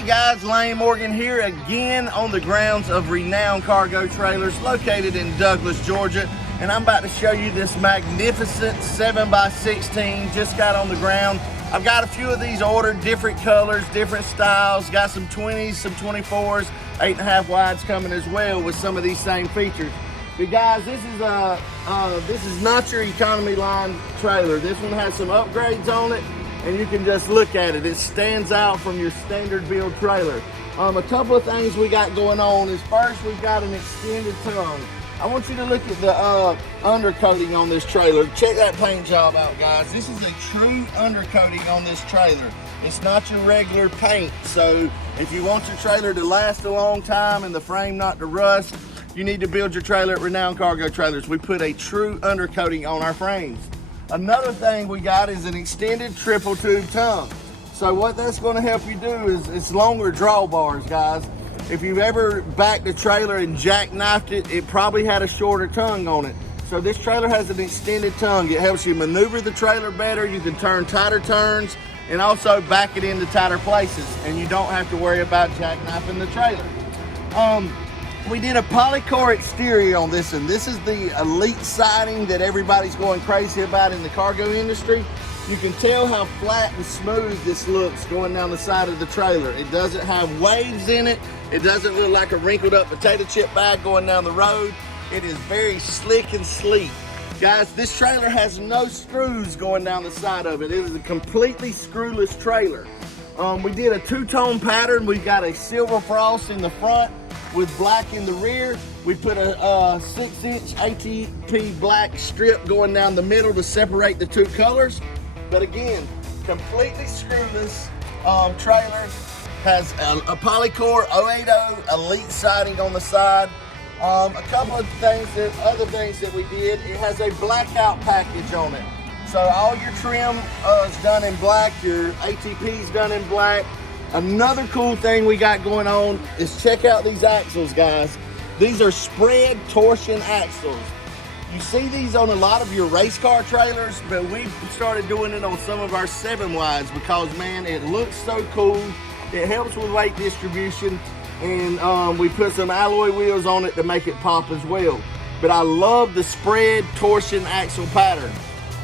Hey guys, Lane Morgan here again on the grounds of Renown Cargo Trailers located in Douglas, Georgia. And I'm about to show you this magnificent 7x16 just got on the ground. I've got a few of these ordered, different colors, different styles. Got some 20s, some 24s, 8.5 wides coming as well with some of these same features. But guys, this is not your economy line trailer. This one has some upgrades on it, and you can just look at it. It stands out from your standard build trailer. A couple of things we got going on is first, we've got an extended tongue. I want you to look at the undercoating on this trailer. Check that paint job out, guys. This is a true undercoating on this trailer. It's not your regular paint. So if you want your trailer to last a long time and the frame not to rust, you need to build your trailer at Renown Cargo Trailers. We put a true undercoating on our frames. Another thing we got is an extended triple tube tongue. So what that's gonna help you do is it's longer drawbars, guys. If you've ever backed a trailer and jackknifed it, it probably had a shorter tongue on it. So this trailer has an extended tongue. It helps you maneuver the trailer better. You can turn tighter turns and also back it into tighter places, and you don't have to worry about jackknifing the trailer. We did a Polycore exterior on this, and this is the elite siding that everybody's going crazy about in the cargo industry. You can tell how flat and smooth this looks going down the side of the trailer. It doesn't have waves in it. It doesn't look like a wrinkled up potato chip bag going down the road. It is very slick and sleek. Guys, this trailer has no screws going down the side of it. It is a completely screwless trailer. We did a two-tone pattern. We got a silver frost in the front with black in the rear. We put a 6-inch ATV black strip going down the middle to separate the two colors. But again, completely screwless trailer. Has a Polycore 080 elite siding on the side. A couple of other things that we did, it has a blackout package on it. So all your trim is done in black, your ATP is done in black. Another cool thing we got going on is check out these axles, guys. These are spread torsion axles. You see these on a lot of your race car trailers, but we started doing it on some of our 7 wides because, man, it looks so cool. It helps with weight distribution, and we put some alloy wheels on it to make it pop as well. But I love the spread torsion axle pattern.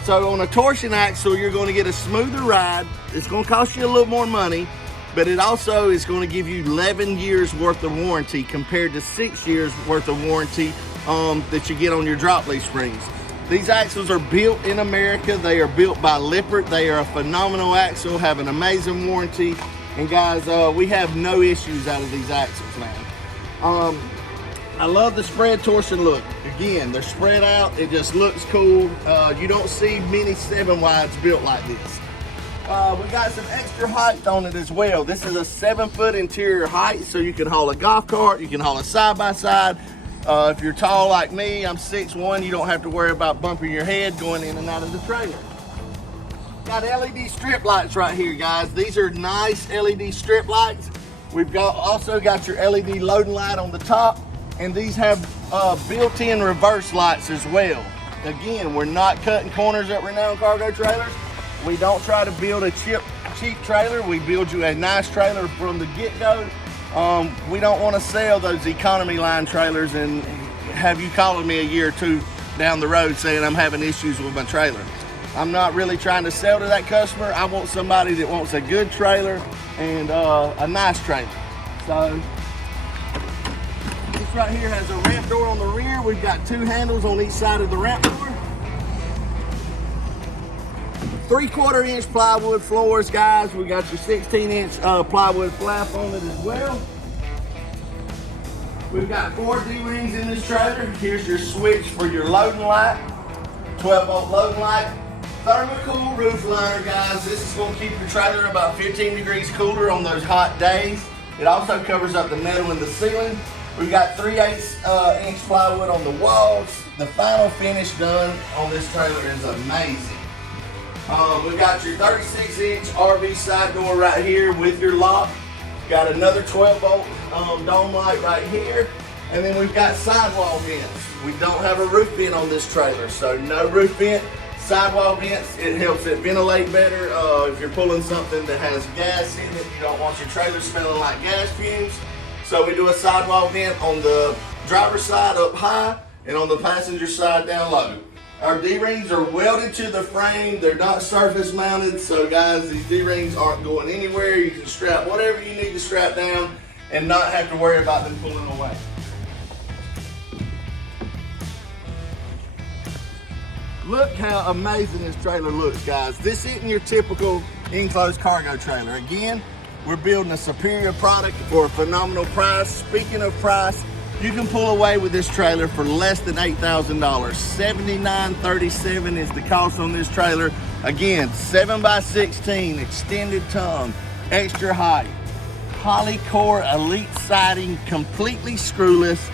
So on a torsion axle, you're going to get a smoother ride. It's going to cost you a little more money, but it also is going to give you 11 years worth of warranty compared to 6 years worth of warranty that you get on your drop leaf springs. These axles are built in America. They are built by Lippert. They are a phenomenal axle, have an amazing warranty. And guys, we have no issues out of these axles, man. I love the spread torsion look. Again, they're spread out. It just looks cool. You don't see many 7 wides built like this. We got some extra height on it as well. This is a 7-foot interior height, so you can haul a golf cart, you can haul a side-by-side. If you're tall like me, I'm 6'1", you don't have to worry about bumping your head going in and out of the trailer. Got LED strip lights right here, guys. These are nice LED strip lights. We've also got your LED loading light on the top, and these have built-in reverse lights as well. Again, we're not cutting corners at Renown Cargo Trailers. We don't try to build a cheap trailer. We build you a nice trailer from the get-go. We don't want to sell those economy line trailers and have you calling me a year or two down the road saying I'm having issues with my trailer. I'm not really trying to sell to that customer. I want somebody that wants a good trailer and a nice trailer. So this right here has a ramp door on the rear. We've got 2 handles on each side of the ramp door. 3/4 inch plywood floors, guys. We got your 16-inch plywood flap on it as well. We've got 4 D-rings in this trailer. Here's your switch for your loading light, 12-volt loading light. Thermocool roof liner, guys. This is going to keep your trailer about 15 degrees cooler on those hot days. It also covers up the metal in the ceiling. We've got 3/8 inch plywood on the walls. The final finish done on this trailer is amazing. We've got your 36-inch RV side door right here with your lock. Got another 12-volt dome light right here. And then we've got sidewall vents. We don't have a roof vent on this trailer, so no roof vent. Sidewall vents, it helps it ventilate better. If you're pulling something that has gas in it, you don't want your trailer smelling like gas fumes. So we do a sidewall vent on the driver's side up high and on the passenger side down low. Our D-rings are welded to the frame. They're not surface mounted. So guys, these D-rings aren't going anywhere. You can strap whatever you need to strap down and not have to worry about them pulling away. Look how amazing this trailer looks, guys. This isn't your typical enclosed cargo trailer. Again, we're building a superior product for a phenomenal price. Speaking of price, you can pull away with this trailer for less than $8,000. $79.37 is the cost on this trailer. Again, 7x16, extended tongue, extra height, Polycore elite siding, completely screwless,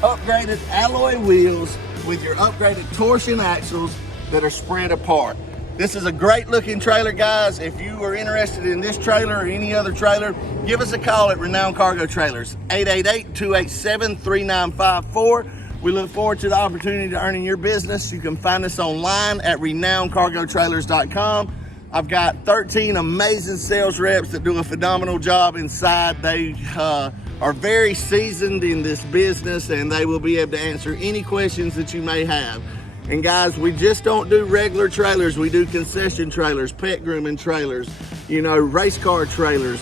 upgraded alloy wheels with your upgraded torsion axles that are spread apart. This is a great looking trailer, guys. If you are interested in this trailer or any other trailer, give us a call at Renown Cargo Trailers, 888-287-3954. We look forward to the opportunity to earn in your business. You can find us online at renowncargotrailers.com. I've got 13 amazing sales reps that do a phenomenal job inside. They are very seasoned in this business, and they will be able to answer any questions that you may have. And guys, we just don't do regular trailers. We do concession trailers, pet grooming trailers, you know, race car trailers.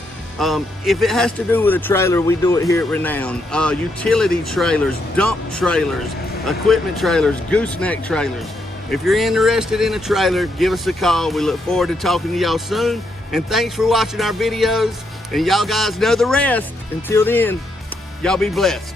If it has to do with a trailer, we do it here at Renown. Utility trailers, dump trailers, equipment trailers, gooseneck trailers. If you're interested in a trailer, give us a call. We look forward to talking to y'all soon. And thanks for watching our videos. And y'all guys know the rest. Until then, y'all be blessed.